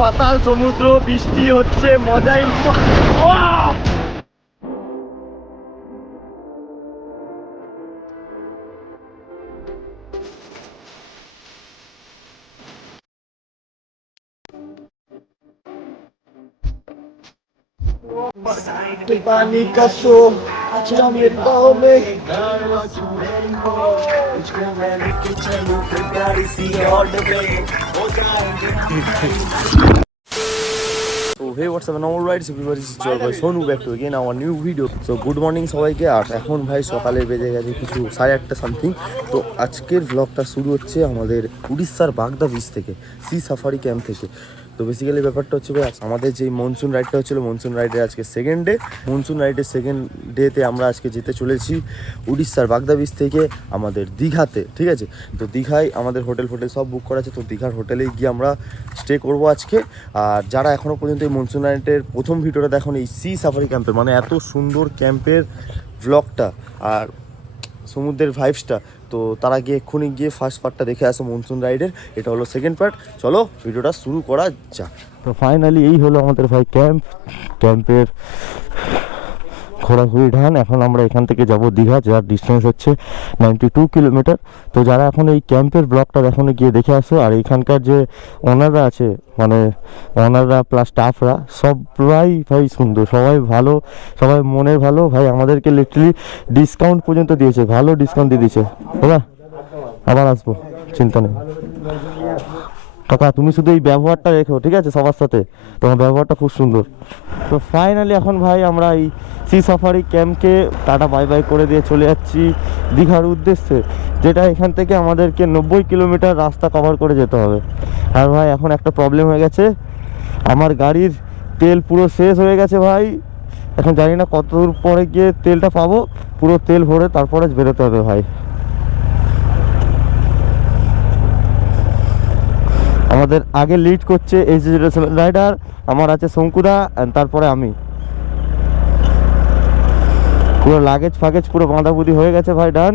পাতাল সমুদ্র বৃষ্টি হচ্ছে মজাই। पानी का शो अच्छा में पाओ में मुझको मैं लेके चलूं फिर गाड़ी सी ऑड में हो जाएंगे। So hey, what's up, all right, so everybody, this is your boy Sonu back to again our new video. So good morning সবাইকে। আর এখন ভাই সকালে বেজে গেছে কিছু 8:30 সামথিং। তো আজকের ব্লগটা শুরু হচ্ছে আমাদের উড়িষ্যার বাগদা বিচ থেকে, সি সাফারি ক্যাম্প থেকে। তো বেসিক্যালি ব্যাপারটা হচ্ছে ভাই, আমাদের যেই মনসুন রাইডটা হচ্ছিলো, মনসুন রাইডের আজকে সেকেন্ড ডে। মনসুন রাইডের সেকেন্ড ডেতে আমরা আজকে যেতে চলেছি উড়িষ্যার বাগদা বিচ থেকে আমাদের দীঘাতে, ঠিক আছে। তো দীঘায় আমাদের হোটেল সব বুক করা আছে। তো দীঘার হোটেলেই গিয়ে আমরা স্টে করবো আজকে। আর যারা এখনও পর্যন্ত এই মনসুন রাইডের প্রথম ভিডিওটা দেখুন, এই সি সাফারি ক্যাম্পের মানে এত সুন্দর ক্যাম্পের ব্লগটা আর সমুদ্রের ভাইবসটা, তো তারা গিয়ে এক্ষুনি গিয়ে ফার্স্ট পার্টটা দেখে আসো মনসুন রাইডের। এটা হলো সেকেন্ড পার্ট। চলো ভিডিওটা শুরু করা যাক। তো ফাইনালি এই হলো আমাদের ভাই ক্যাম্পের ঘোরাঘুরি ঢান। এখন আমরা এখান থেকে যাব দীঘা, যার ডিস্টেন্স হচ্ছে 92 কিলোমিটার। তো যারা এখন এই ক্যাম্পের ব্লগটা এখন গিয়ে দেখে আসো। আর এখানকার যে ওনাররা আছে, মানে ওনাররা প্লাস স্টাফরা সবাই ভাই সুন্দর, সবাই ভালো, সবাই মনের ভালো ভাই। আমাদেরকে লিটারালি ডিসকাউন্ট পর্যন্ত দিয়েছে, ভালো ডিসকাউন্ট দিয়ে দিয়েছে। দাদা আবার আসবো, চিন্তা নেই কাকা, তুমি শুধু এই ব্যবহারটা রেখো, ঠিক আছে, সবার সাথে তোমার ব্যবহারটা খুব সুন্দর। তো ফাইনালি এখন ভাই আমরা এই সি সাফারি ক্যাম্পকে টাটা বাই বাই করে দিয়ে চলে যাচ্ছি দীঘার উদ্দেশ্যে, যেটা এখান থেকে আমাদেরকে 90 কিলোমিটার রাস্তা কভার করে যেতে হবে। আর ভাই এখন একটা প্রবলেম হয়ে গেছে, আমার গাড়ির তেল পুরো শেষ হয়ে গেছে ভাই। এখন জানি না কত দূর পরে গিয়ে তেলটা পাবো, পুরো তেল ভরে তারপরে বেরোতে হবে ভাই। আমাদের আগে লিড করছে HG07 রাইডার, আমার আছে শঙ্কুদা, তারপরে আমি। পুরো লাগেজ ফাগেজ পুরো বাঁধাবুদি হয়ে গেছে ভাই, ডান।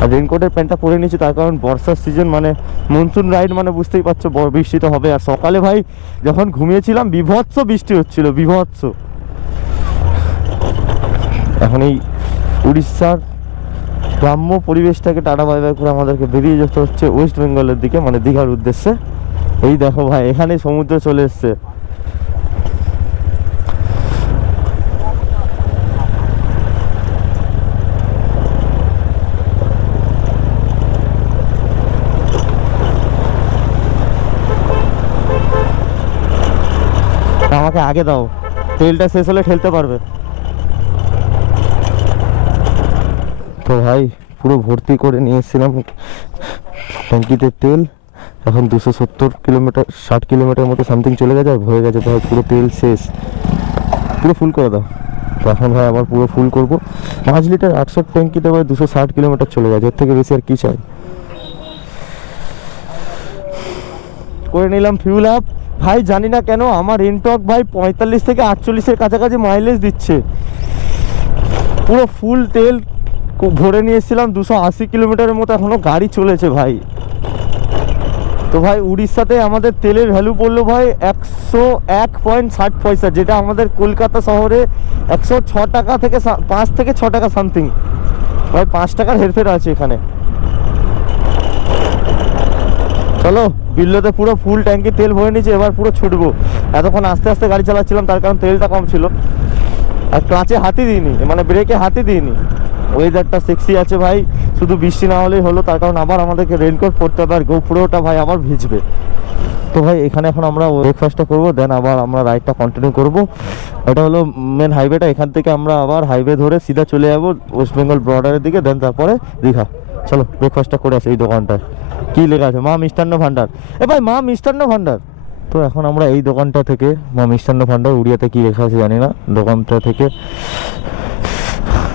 আর রেনকোটের প্যান্টটা পরে নিয়েছি, তার কারণ বর্ষার সিজন, মানে মনসুন রাইড মানে বুঝতেই পারছো বৃষ্টি তো হবে। আর সকালে ভাই যখন ঘুমিয়েছিলাম বিভৎস বৃষ্টি হচ্ছিল, বিভৎস। এখন এই উড়িষ্যার গ্রাম্য পরিবেশটাকে টাটা বাই বাই করে আমাদেরকে বেরিয়ে যেতে হচ্ছে ওয়েস্ট বেঙ্গলের দিকে, মানে দীঘার উদ্দেশ্যে। এই দেখো ভাই এখানে সমুদ্র চলে এসছে। আমাকে আগে দাও, তেলটা শেষ হলে ঠেলতে পারবে। তো ভাই পুরো ভর্তি করে নিয়ে এসেছিলাম ট্যাঙ্কিতে তেল। এখন 270 কিলোমিটার 60 কিলোমিটার মতো সামথিং চলে গেছে, হয়ে গেছে ভাই পুরো তেল শেষ, পুরো ফুল করে দাও। তো এখন ভাই আবার পুরো ফুল করব। 5 লিটার 800 ট্যাঙ্কিতে ভাই 260 কিলোমিটার চলে গেছে, এর থেকে বেশি আর কি চাই। করে নিলাম ফিউল আপ ভাই। জানি না কেন আমার এনটক ভাই 45 থেকে 48-এর কাছাকাছি মাইলেজ দিচ্ছে। পুরো ফুল তেল ভরে নিয়ে এসেছিলাম, 280 কিলোমিটারের মতো এখনো গাড়ি চলেছে ভাই। তো ভাই উড়িষ্যাতে আমাদের তেলের ভ্যালু পড়লো ভাই 101.60 পয়সা, যেটা আমাদের কলকাতা শহরে 106 টাকা থেকে 5 থেকে 6 টাকা সামথিং। ভাই 5 টাকার হেরফের আছে এখানে। চলো বিল্লোতে পুরো ফুল ট্যাঙ্কি তেল ভরে নিয়েছি, এবার পুরো ছুটবো। এতক্ষণ আস্তে আস্তে গাড়ি চালাচ্ছিলাম, তার কারণ তেলটা কম ছিল। আর ক্লাচে হাতই দিইনি, মানে ব্রেকে হাতই দিইনি। ওয়েদারটা সেক্সি আছে ভাই, শুধু বৃষ্টি না হলেই হলো, তার কারণ আবার আমাদেরকে রেনকোট পরতে হবে, আর গোপুরোটা ভাই আবার ভিজবে। তো ভাই এখানে এখন আমরা ব্রেকফাস্টটা করবো, দেন আবার আমরা রাইডটা কন্টিনিউ করবো। এটা হলো মেন হাইওয়েটা, এখান থেকে আমরা আবার হাইওয়ে ধরে সিধা চলে যাবো ওয়েস্ট বেঙ্গল বর্ডারের দিকে, দেন তারপরে দীঘা। চলো ব্রেকফাস্টটা করে আসি। এই দোকানটায় কি লেখা আছে? মা মিষ্টান্ন ভান্ডার। এ ভাই মা মিষ্টান্ন ভান্ডার। তো এখন আমরা এই দোকানটা থেকে, মা মিষ্টান্ন ভান্ডার উড়িয়াতে কি লেখা আছে জানি না, দোকানটা থেকে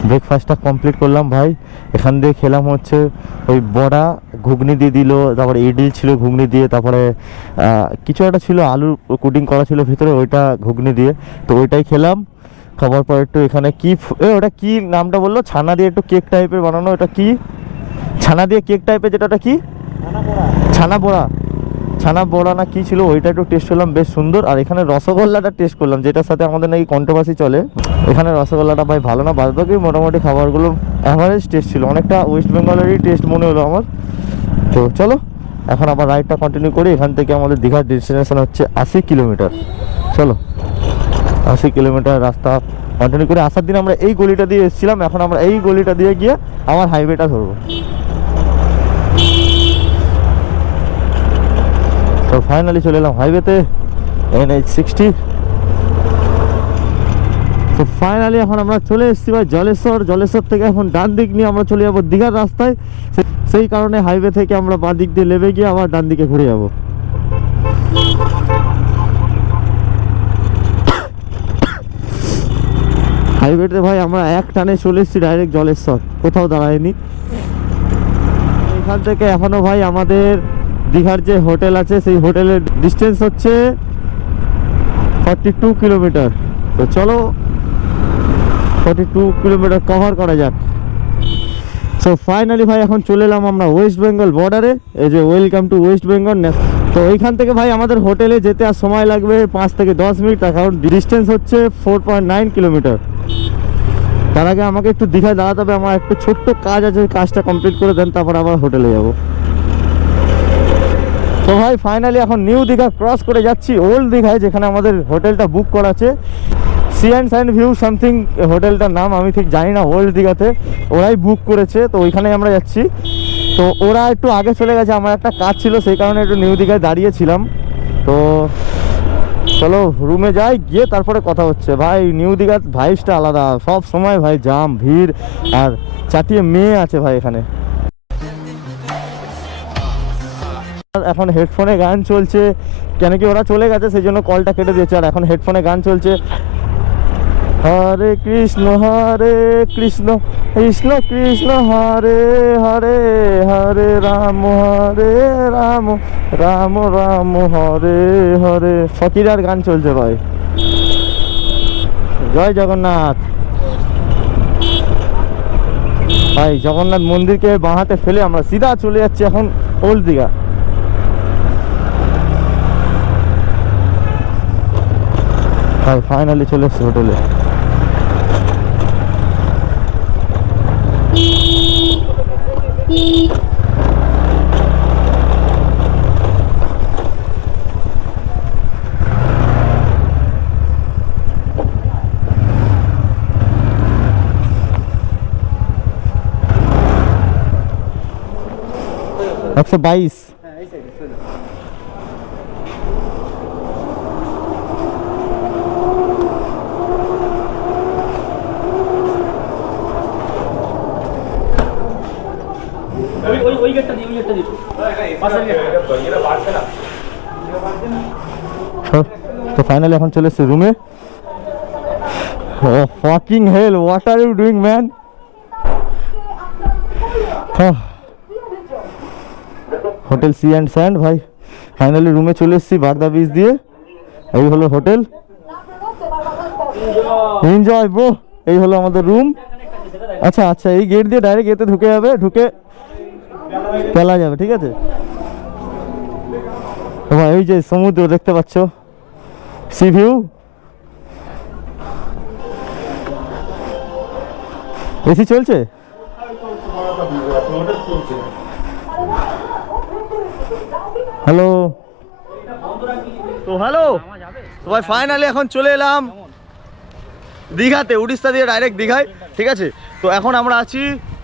ব্রেকফাস্টটা কমপ্লিট করলাম ভাই। এখান দিয়ে খেলাম হচ্ছে ওই বড়া, ঘুগনি দিয়ে দিল, তারপরে ইডলি ছিল ঘুগনি দিয়ে, তারপরে কিছু একটা ছিল আলুর কুটিং করা ছিল ভিতরে, ওইটা ঘুগনি দিয়ে। তো ওইটাই খেলাম। খাবার পর একটু এখানে কি ওটা কি নামটা বললো, ছানা দিয়ে একটু কেক টাইপের বানানো, ওটা কি ছানা দিয়ে কেক টাইপের, যেটা ওটা কি ছানা বড়া না কি ছিল ওইটা একটু টেস্ট করলাম, বেশ সুন্দর। আর এখানে রসগোল্লাটা টেস্ট করলাম, যেটার সাথে আমাদের নাকি কন্ট্রোভার্সি চলে। এখানে রসগোল্লাটা ভাই ভালো না, বাদ বাকি মোটামুটি খাবারগুলো অ্যাভারেজ টেস্ট ছিল, অনেকটা ওয়েস্ট বেঙ্গলেরই টেস্ট মনে হলো আমার। তো চলো এখন আবার রাইডটা কন্টিনিউ করি। এখান থেকে আমাদের দীঘার ডেস্টিনেশন হচ্ছে 80 কিলোমিটার। চলো 80 কিলোমিটার রাস্তা কন্টিনিউ করে। আসার দিন আমরা এই গলিটা দিয়ে এসেছিলাম, এখন আমরা এই গলিটা দিয়ে গিয়ে আবার হাইওয়েটা ধরবো। তো ফাইনালি চলে এলাম হাইওয়েতে, NH60। তো ফাইনালি এখন আমরা চলে এসেছি ভাই জলেশ্বর থেকে এখন ডান দিক নিয়ে আমরা চলে যাবো দীঘার রাস্তায়। সেই কারণে হাইওয়ে থেকে আমরা বাঁ দিক দিয়ে লেবে গিয়ে আবার ডান দিকে ঘুরে যাবো। হাইওয়েতে ভাই আমরা এক টানে চলে এসেছি ডাইরেক্ট জলেশ্বর, কোথাও দাঁড়ায়নি। এখান থেকে এখনো ভাই আমাদের দীঘার যে হোটেল আছে সেই হোটেলের ডিস্টেন্স হচ্ছে 42 কিলোমিটার। তো চলো 42 কিলোমিটার কভার করা যাক। সো ফাইনালি ভাই এখন চলে এলাম আমরা ওয়েস্ট বেঙ্গল বর্ডারে। এই যে ওয়েলকাম টু ওয়েস্ট বেঙ্গল। তো এইখান থেকে ভাই আমাদের হোটেলে যেতে আর সময় লাগবে 5 থেকে 10 মিনিট, তার কারণ ডিস্টেন্স হচ্ছে 4.9 কিলোমিটার। তার আগে আমাকে একটু দীঘায় দাঁড়াতে হবে, আমার একটু ছোট্ট কাজ আছে, কাজটা কমপ্লিট করে দেন তারপর আবার হোটেলে যাব। তো ভাই ফাইনালি এখন নিউ দীঘা ক্রস করে যাচ্ছি ওল্ড দীঘায়, যেখানে আমাদের হোটেলটা বুক করা আছে। সি অ্যান্ড ভিউ সামথিং হোটেলটার নাম, আমি ঠিক জানি না। ওল্ড দীঘাতে ওরাই বুক করেছে, তো ওইখানে আমরা যাচ্ছি। তো ওরা একটু আগে চলে গেছে, আমার একটা কাজ ছিল সেই কারণে একটু নিউ দীঘায় দাঁড়িয়েছিলাম। তো চলো রুমে যাই, গিয়ে তারপরে কথা হচ্ছে। ভাই নিউ দীঘার ভাইবসটা আলাদা, সব সময় ভাই জাম ভিড় আর চাটিয়ে মেয়ে আছে ভাই এখানে। এখন হেডফোনে গান চলছে, কেন কি ওরা চলে গেছে সেই জন্য কলটা কেটে দিয়েছে। আর এখন হেডফোনে গান চলছে, হরে কৃষ্ণ কৃষ্ণ কৃষ্ণ হরে হরে, হরে রাম রাম রাম হরে হরে। ফকিরার গান চলছে ভাই। জয় জগন্নাথ। ভাই জগন্নাথ মন্দিরকে বাঁ হাতে ফেলে আমরা সিধা চলে যাচ্ছি এখন ওল্ড দীঘা। ভাই ফাইনালি চলে এসছি হোটেলে। একশো 22। তো ফাইনালি এখন চলে এসছি রুমে। fucking hell, what are you doing man? Hotel Sea and Sand ভাই ফাইনালি রুমে চলে এসেছি বাগদা বিচ দিয়ে। এই হলো হোটেল, এনজয় ব্রো। এই হলো আমাদের রুম। আচ্ছা আচ্ছা, এই গেট দিয়ে ডাইরেক্ট এতে ঢুকে যাবে, ঢুকে পেলা যাবে, ঠিক আছে। ভাই এই যে সমুদ্র দেখতে পাচ্ছ, সি ভিউ। এসি চলছে? হ্যালো। তো হ্যালো, তো ভাই ফাইনালি এখন চলে এলাম দীঘাতে, উড়িষ্যা দিয়ে ডাইরেক্ট দীঘায়, ঠিক আছে। তো এখন আমরা আছি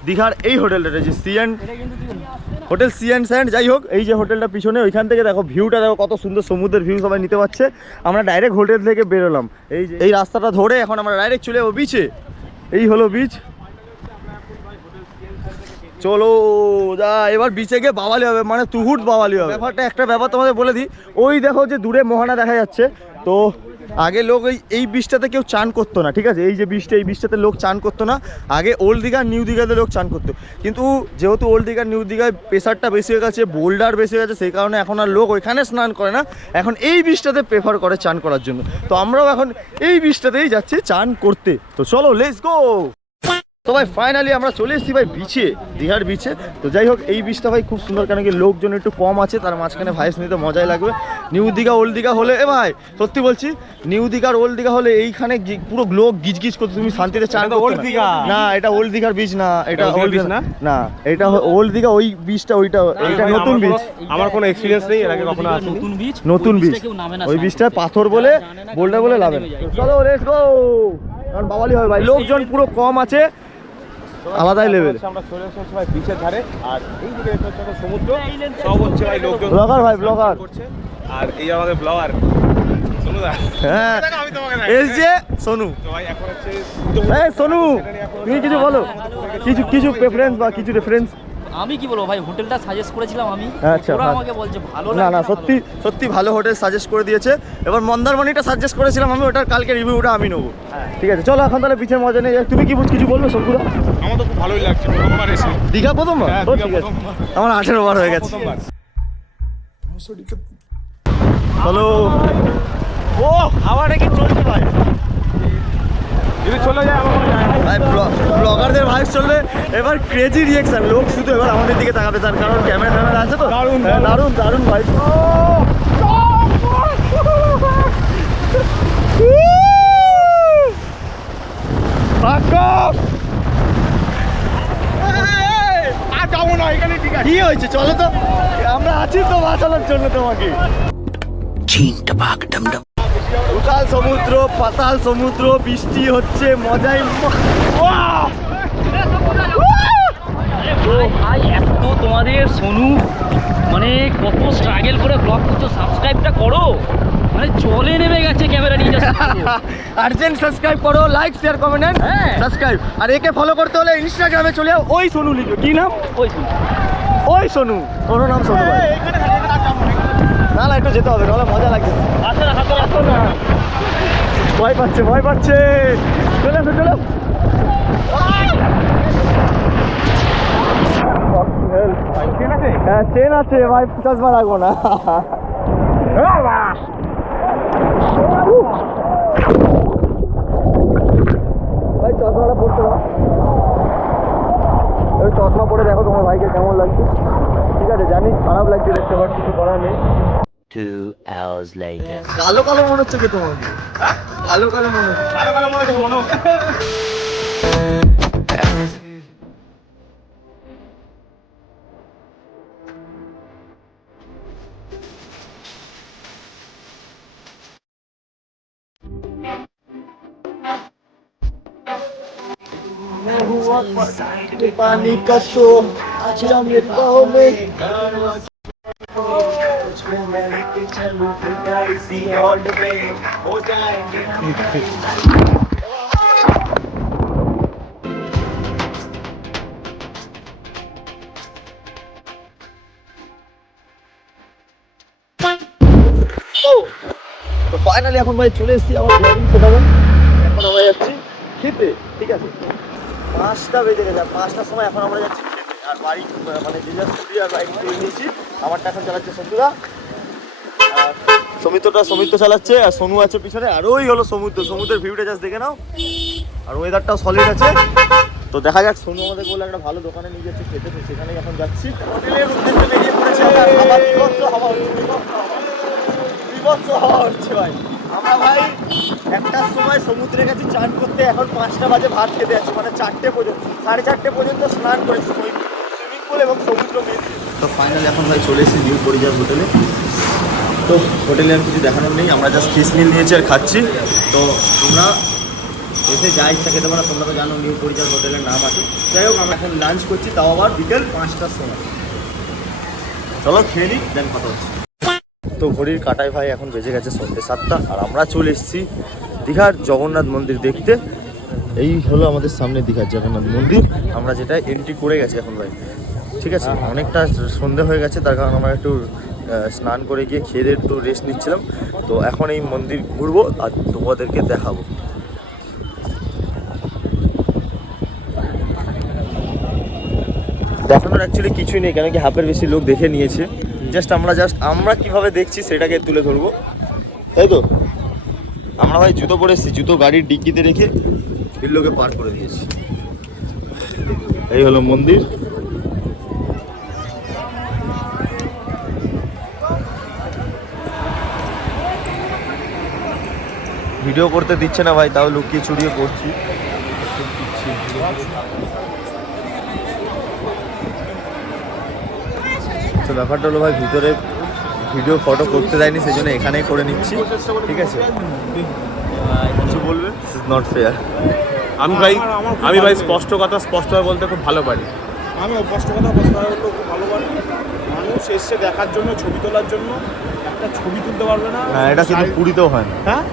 দীঘার এই হোটেলটা, যে হোটেল সি অ্যান্ড স্যান্ড। যাই হোক, এই যে হোটেলটা পিছনে, ওইখান থেকে দেখো ভিউটা, দেখো কত সুন্দর সমুদ্রের ভিউ সবাই নিতে পারছে। আমরা ডাইরেক্ট হোটেল থেকে বেরোলাম, এই যে এই রাস্তাটা ধরে এখন আমরা ডাইরেক্ট চলে যাবো বিচে। এই হলো বিচ, চলো যা এবার বিচে গিয়ে বাওয়ালি হবে, মানে তুহুট বাওয়ালি হবে। ব্যাপারটা একটা ব্যাপার তোমাদের বলে দিই, ওই দেখো যে দূরে মোহনা দেখা যাচ্ছে। তো আগে লোক এই বিচটাতে কেউ চান করতো না, ঠিক আছে। এই যে বিচটা, এই বিচটাতে লোক চান করতো না। আগে ওল্ড দীঘা নিউ দীঘাতে লোক চান করতো, কিন্তু যেহেতু ওল্ড দীঘা নিউ দীঘায় প্রেশারটা বেশি হয়ে গেছে, বোল্ডার বেশি হয়ে গেছে, সেই কারণে এখন আর লোক ওইখানে স্নান করে না, এখন এই বিচটাতে প্রেফার করে চান করার জন্য। তো আমরাও এখন এই বিচটাতেই যাচ্ছি চান করতে। তো চলো লেটস গো। তো ভাই ফাইনালি আমরা চলে এসেছি ভাই বিচে, দীঘার বিচে। তো যাই হোক এই বিচটা ভাই খুব সুন্দর, কেন কি লোকজন একটু কম আছে, তার মাঝখানে ভাইস নিতে মজাই লাগবে। নিউ দীঘা ওল্ড দীঘা হলে ভাই সত্যি বলছি, নিউ দীঘার ওল্ড দীঘা হলে এইখানে পুরো লোক গিজ গিজ করতে, তুমি শান্তিতে চান ওল্ড দীঘা না, এটা ওল্ড দীঘার বিচ না, এটা ওল্ড বিচ না, না এটা ওল্ড দীঘা, ওই বিচটা ওইটা, এটা নতুন বিচ। আমার কোনো এক্সপেরিয়েন্স নেই, এর আগে কখনো আসিনি। নতুন বিচ, ওই বিচটা পাথর বলে বোল্ডার বলে লাভ। চলো লেটস গো, কারণ বাওয়ালি হবে ভাই, লোকজন পুরো কম আছে, আলাদাই লেভেল। আমরা চলে এসেছি ভাই বিচের ধারে, আর এই দিকে হচ্ছে সমুদ্র, সব হচ্ছে ভাই লোকজন ব্লগার ভাই ব্লগার করছে। আর এই আমাদের ব্লগার সোনু দা, হ্যাঁ আমি তোমাকে এস যে সোনু। তো ভাই এখন হচ্ছে এই সোনু, তুমি কিছু বলো, কিছু প্রেফারেন্স বা কিছু রেফারেন্স। আমি কি বলবো ভাই, হোটেলটা সাজেস্ট করেছিলাম আমি, আচ্ছা, ওরা হ্যাঁ। আমাকে বলছে ভালো না লাগে না সত্যি সত্যি ভালো হোটেল সাজেস্ট করে দিয়েছে। এবার মন্দারমণিটা সাজেস্ট করেছিলাম আমি, ওটার কালকে রিভিউটা আমি নেবো। ঠিক আছে চলো এখন তাহলে পিছের মজা নেই। তুমি কি কিছু বলবে শঙ্কুদা? আমার তো খুব ভালোই লাগছে, প্রথমবার এসে। দীঘা প্রথমবার? হ্যাঁ, ও, দীঘা ঠিক আছে, প্রথমবার। আমার 18 বার হয়ে গেছে। প্রথমবার। হ্যালো, ও হাওয়াটা কি চলছে ভাই? যদি চলে যায় আমার কোনো যায় না। ভাই ব্লগারদের ভাইস চলবে এবার, ক্রেজি রিয়েকশন, লোক শুধু এবার আমাদের দিকে তাকাবে, তার কারণ ক্যামেরা ফ্যামেরা আছে তো। দারুণ, হ্যাঁ, দারুণ দারুণ ভাই। আর যাবো না, এখানে ঠিক আছে। কি হয়েছে চলো তো, আমরা আছি তো বাঁচানোর জন্য তোমাকে। উতাল সমুদ্র, পাতাল সমুদ্র, বৃষ্টি হচ্ছে, মজাই ভাই এত তোমাদের সোনু মানে কত স্ট্রাগল করে ব্লগ করছো, সাবস্ক্রাইবটা করো, মানে জলে নেমে গেছে ক্যামেরা নিয়ে যাচ্ছে। আর্জেন্ট সাবস্ক্রাইব করো, লাইক শেয়ার কমেন্ট এন্ড হ্যাঁ। সাবস্ক্রাইব। আর একে ফলো করতে হলে ইনস্টাগ্রামে চলে যাও, ওই সোনু লিখো। কি নাম? ওই সোনু। ওই সোনু, ওর নাম সোনু ভাই। না না একটু যেতে হবে, নাহলে মজা লাগবে। আসো না, ভয় পাচ্ছে ভয় পাচ্ছে। চলে আসো চলো। হ্যাঁ চেন আছে ভাই, চশমা রাখবো না। ভাই চশমাটা পড়তে দাও, ওই চশমা পরে দেখো তোমার ভাইকে কেমন লাগছে। ঠিক আছে জানি খারাপ লাগছে দেখতে, বাট কিছু করার নেই। 2 hours later. কালো কালো মনে হচ্ছে কি তোমাকে? কালো কালো মনে হচ্ছে। আরো ভালো মনে হচ্ছে মনে पानी का तो आजा मेरे पाँव में তো ফাইনালি এখন ভাই চলে এসেছি আমার ব্লগিং সেটাবে। এখন আমরা যাচ্ছি খেতে, ঠিক আছে 5টা বেজে গেছে, আর 5টার সময় এখন আমরা যাচ্ছি খেতে। আর বাড়ি মানে যে স্কুটি আর বাইক তুলে নিয়েছি, আমারটা এখন চালাচ্ছে সন্তুদা, আর সমিত্র চালাচ্ছে, আর সোনু আছে পিছনে। আর ওই হলো সমুদ্র, সমুদ্রের ভিউটা জাস্ট দেখে নাও, আর ওয়েদারটাও সলিড আছে। তো দেখা যাক, সোনু আমাদের বলে একটা ভালো দোকানে নিয়ে যাচ্ছে খেতে, তো সেখানেই এখন যাচ্ছি। হোটেলের উদ্দেশ্যে বেরিয়ে পড়েছে, আর আবার বিভৎস হাওয়া হচ্ছে, বিভৎস হাওয়া হচ্ছে ভাই। আমরা ভাই 1টার সময় সমুদ্রে গেছি চান করতে, এখন 5টা বাজে ভাত খেতে যাচ্ছি, মানে 4টে পর্যন্ত, 4:30 পর্যন্ত স্নান করেছি সুইমিং পুল এবং সমুদ্র মিলিয়ে। তো ফাইনালি এখন ভাই চলে এসেছি নিউ পরিযার হোটেলে। তো হোটেলে আর কিছু দেখানোর নেই, আমরা জাস্ট ফিশ মিল নিয়েছি আর খাচ্ছি। তো তোমরা এসে যা ইচ্ছা খেতে পারো, তোমরা তো জানো নিউ পরিযার হোটেলের নাম আছে। যাই হোক আমরা এখন লাঞ্চ করছি, তাও আবার বিকেল 5টার সময়। চলো খেয়ে নিই, দেন কথা হচ্ছে। তো ঘড়ির কাটায় ভাই এখন বেজে গেছে 7:30, আর আমরা চলে এসেছি দীঘার জগন্নাথ মন্দির দেখতে। এই হলো আমাদের সামনে দীঘার জগন্নাথ মন্দির, আমরা যেটা এন্ট্রি করে গেছি এখন ভাই। ঠিক আছে, অনেকটা সন্ধে হয়ে গেছে, তার কারণ আমরা একটু স্নান করে গিয়ে খেয়ে দিয়ে একটু রেস্ট নিচ্ছিলাম। তো এখন এই মন্দির ঘুরবো আর তোমাদেরকে দেখাবো। দেখানোর অ্যাকচুয়ালি কিছুই নেই, কেন কি হাফের বেশি লোক দেখে নিয়েছে। আমরা কিভাবে দেখছি সেটাকে তুলে ধরবো, তাই তো। আমরা ভাই জুতো পরে এসেছি, জুতো গাড়ির ডিক্কিতে রেখে বিল্লোকে পার করে দিয়েছি। এই হলো মন্দির। ভিডিও করতে দিচ্ছে না ভাই, তাও লুকিয়ে চুরিয়ে করছি। তো ব্যাপারটা হলো ভাই, ভিতরে ভিডিও ফটো করতে দেয়নি, সেই জন্য এখানেই করে নিচ্ছি, ঠিক আছে? কিছু বলবে? This is not fair. আমি ভাই স্পষ্ট কথা স্পষ্টভাবে বলতে খুব ভালো পারি। আমি অভ্যস্ত কথা বলতে খুব ভালো পারি। মানুষ এসছে দেখার জন্য, ছবি তোলার জন্য, একটা ছবি তুলতে পারবে না। হ্যাঁ, এটা কিন্তু পুরীতেও হয় না। হ্যাঁ,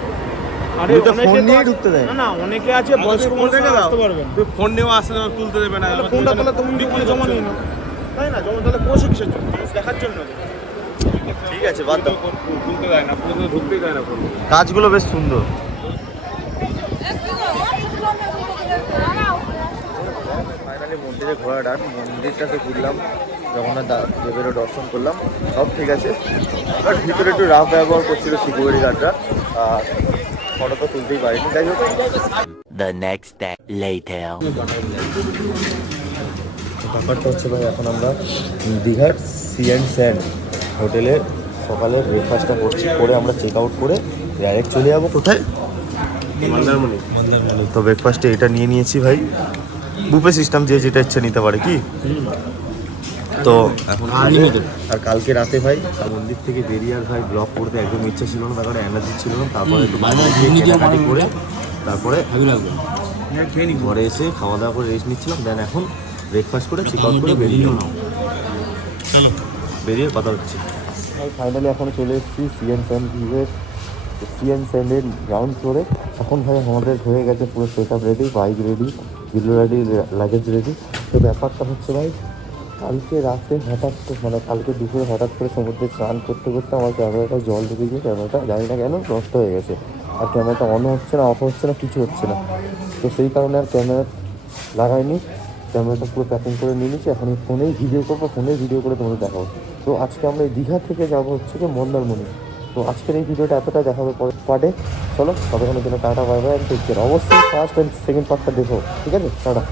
আরে পুরীতে অনেকে ফোন তো নিয়ে আছে- ঢুকতে দেয়। না, অনেকে আছে বয়স্ক মানুষরা আসতে পারবেন। তুই ফোন নেওয়া আসলে তুলতে দেবে না। ফোনটা তাহলে তুমি ফোনে জমা নিয়ে নাও, তাই না? জমা তাহলে কোষে কিসের জন্য? মানুষ দেখার জন্য। ঠিক আছে, বাদ দাও। তুলতে দেয় না, পুরো ঢুকতেই দেয় না ফোন। কাজগুলো বেশ সুন্দর। ফাইনালি মন্দিরে ঘোরা ডান। মন্দিরটাতে ঘুরলাম, জগন্নাথ দেবেরও দর্শন করলাম, সব ঠিক আছে। বাট ভিতরে একটু রাফ ব্যবহার করছিল সিকিউরিটি গার্ডরা, আর ফটো তো তুলতেই পারিনি। যাই হোক, The next day later. ব্যাপারটা হচ্ছে ভাই, এখন আমরা দীঘার সি&স্যান্ড হোটেলে সকালে ব্রেকফাস্টটা করছি, করে আমরা চেক আউট করে ডাইরেক্ট চলে যাবো কোথায়? মন্দারমণি। তো ব্রেকফাস্টে এটা নিয়ে নিয়েছি ভাই, বুফে সিস্টেম, যে যেটা ইচ্ছে নিতে পারে কি। তো এখন আর কালকে রাতে ভাই মন্দির থেকে বেরিয়ে আর ভাই ব্লগ করতে একদম ইচ্ছা ছিল না, তারপরে এনার্জি ছিল না। তারপরে একটু বাইরে গিয়ে কেনাকাটি করে তারপরে ঘরে এসে খাওয়া দাওয়া করে রেস্ট নিচ্ছিলাম। দেন এখন ব্রেকফাস্ট করে চেক আউট করে বেরিয়ে বেরিয়ে কথা হচ্ছে। ফাইনালি এখন চলে এসেছি সি&স্যান্ডের গ্রাউন্ড ফ্লোরে। এখন ভাই আমাদের হয়ে গেছে পুরো set up ready, bike ready, below ready, luggage ready. তো ব্যাপারটা হচ্ছে ভাই, কালকে রাতে হঠাৎ মানে কালকে দুপুরে হঠাৎ করে সমুদ্রে স্নান করতে করতে আমার ক্যামেরাটা জল ঢুকে গিয়ে ক্যামেরাটা জানি না কেন নষ্ট হয়ে গেছে। আর ক্যামেরাটা অনও হচ্ছে না, অফ হচ্ছে না, কিছু হচ্ছে না। তো সেই কারণে আর ক্যামেরা লাগাইনি, ক্যামেরাটা পুরো প্যাকিং করে নিয়ে নিচ্ছি। এখন এই ফোনেই ভিডিও করবো, ফোনেই ভিডিও করে তোমাদের দেখাবো। তো আজকে আমরা এই দীঘা থেকে যাবো হচ্ছে কি মন্দারমণি। তো আজকের এই ভিডিওটা এতটা দেখাবে পরের পার্টে। চলো ততক্ষণের জন্য tata, bye bye, take care. অবশ্যই ফার্স্ট অ্যান্ড সেকেন্ড পার্টটা দেখো, ঠিক আছে? টাটা।